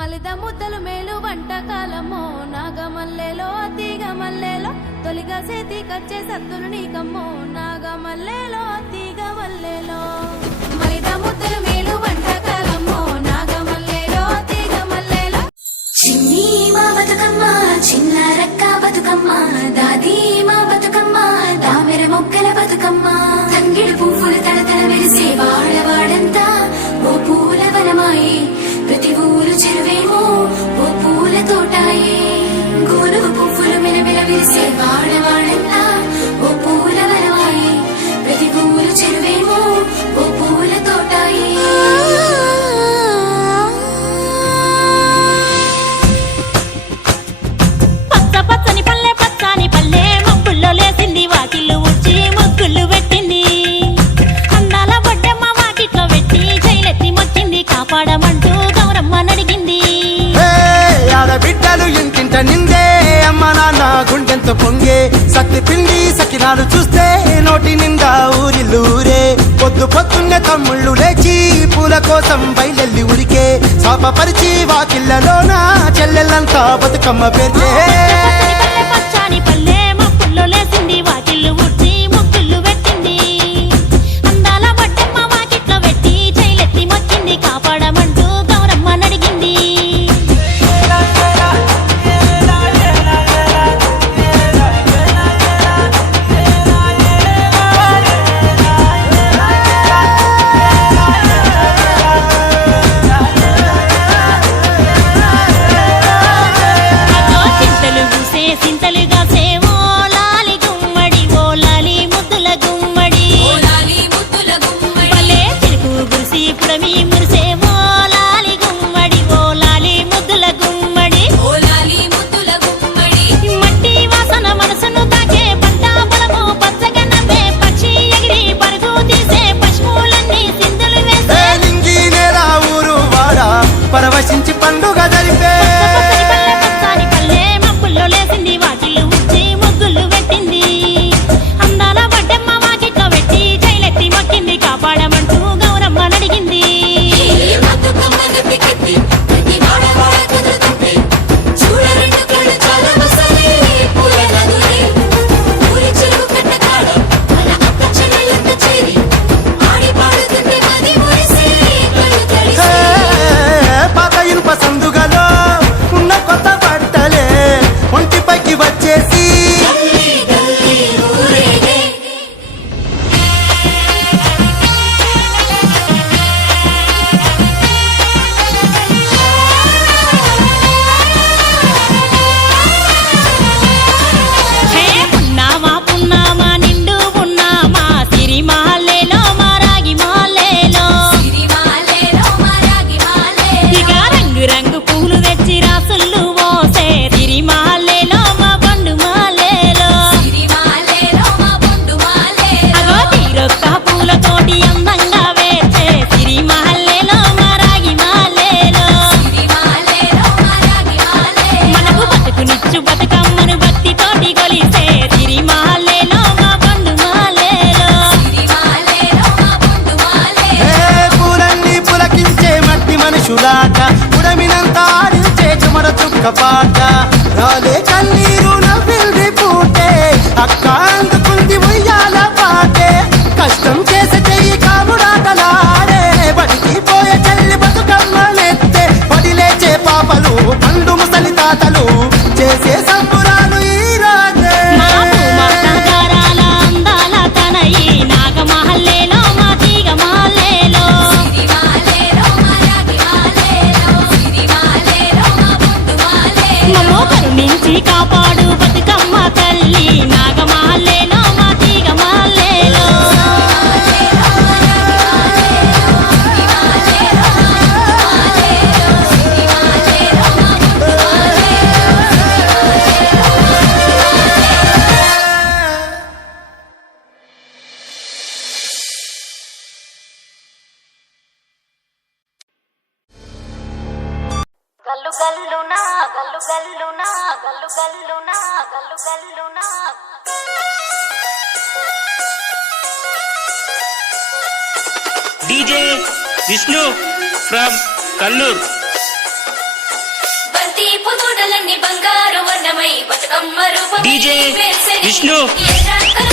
మలిద ముద్దలు మేలు వంటకాలమ్మో నాగమల్లెలో తీగమల్లెలో తొలిగా సేతి కచ్చే సత్తులు నీకమ్మో నాగమల్లెలో తీగమల్లెలో మలిద ముద్దలు మేలు వంటకాలమ్మో నాగమల్లెలో తీగమల్లెలో చిన్ని మా బతుకమ్మ చిన్న రక్క బతుకమ్మ దాది మా బతుకమ్మ దామెర మొగ్గల బతుకమ్మ తంగిడు పువ్వులు తడతడ వెలిసే వాడవాడంతా ఓ పూల వనమాయే ప్రతి ఊరు చెరువేమో ఓ పూల తోటాయే గోరు పువ్వులు మెలమెల విరిసే వాడవాడంతా ఓ పూల వనమాయే ప్రతి ఊరు చెరువేమో ఓ పూల తోటాయే పచ్చని పల్లె పచ్చని పల్లె మబ్బుల్లో లేసింది వాకిళ్ళు ఊడ్చి ముగ్గులు పెట్టింది అందాల బొడ్డమ్మ వాకిట్లో పెట్టి జైలెత్తి మొక్కింది కాపాడమంటూ గౌరమ్మ నడిగింది ఆడబిడ్డలు ఇంటింట నిందే అమ్మ నాన్న గుండెంతో పొంగే సత్తి పిండి సకినాలు చూస్తే నోటి నిండా ఊరిల్లూరే పొద్దు పొద్దున్నే తమ్ముళ్ళు లేచి పూల కోసం బయలెల్లి ఉరికే శాపపరిచి వాకిళ్ళలోన చెల్లెళ్ళంతా బతుకమ్మ పేర్చే పచ్చని పల్లె మబ్బుల్లో లేసింది వాకిళ్ళు ఊడ్చి ముగ్గులు పెట్టింది అందాల బొడ్డమ్మ వాకిట్లో పెట్టి జైలెత్తి మొక్కింది కాపాడమంటూ గౌరమ్మ నడిగింది సింతలుగా సేవో లాలి గుమ్మడి ఓ లాలి ముద్దుల గుమ్మడి భలే తిరుగు గురిసి పురమి మురిసేవో లాలి గుమ్మడి ఓ లాలి ముద్దుల గుమ్మడి మట్టి వాసన మనసును తాకే పంట పొలము పచ్చగా నవ్వే పక్షి ఎగిరి పరుగు తీసే పశువులన్నీ సింధులు వేసే నింగి నేల ఊరు వాడ పరవశించి పండుగ జరిపే పచ్చని పల్లె మబ్బుల్లో లేసింది వాకిళ్ళు ఊడ్చి ముగ్గులు పెట్టింది అందాల బొడ్డమ్మ వాకిట్లో పెట్టి జైలెత్తి మొక్కింది కాపాడమంటూ గౌరమ్మ నడిగింది పాత ఇనుప సందుగలో ఉన్న కొత్త బట్టలే ఒంటిపైకి వచ్చేసి హే పున్నామా పున్నామా నిండు పున్నామా సిరిమాలేలో మా రాగి మాలేలో ఇక రంగు రంగు పూలు తెచ్చి రాసుళ్ళు మోసే సిరిమాలేలో మా బండు మాలేలో అగో తీరొక్క పూలతోటి అందంగా వేచే సిరిమాలేలో మా రాగి మాలేలో మనకు బతుకునిచ్చు బతుకమ్మను భక్తితోటి కొలిసే సిరిమాలేలో మా బండు మాలేలో పూలన్నీ పులకించే మట్టి మనుషులాట ఉడమినంతా ఆడించే చెమర చుక్క పాట రాలే కన్నీరు నవ్విల్ది పూటే అక్క అందుకుంది ఉయ్యాల పాటే కష్టం చేసే చెయ్యి కాముడాటలాడే బడికి పోయే చెల్లి బతుకమ్మలెత్తే పడి లేచే పాపలు పండు ముసలి తాతలు చేసే సంబురాలు ఈ రాజే మా పూమాత గారాల అందాల తనయి నాగమహల్లేలో మా తీగమాలేలో మమ్మో కరుణించి కాపాడు బతుకమ్మ తల్లి నాగమహల్లేలో మా తీగమాలేలో గల్లు గల్లునా గల్లు గల్లునా గల్లు గల్లునా గల్లు గల్లునా DJ Vishnu from Kallur. Bathukamma రూపమే DJ వెలిసెనే. విష్ణు. ఎర్రక్కల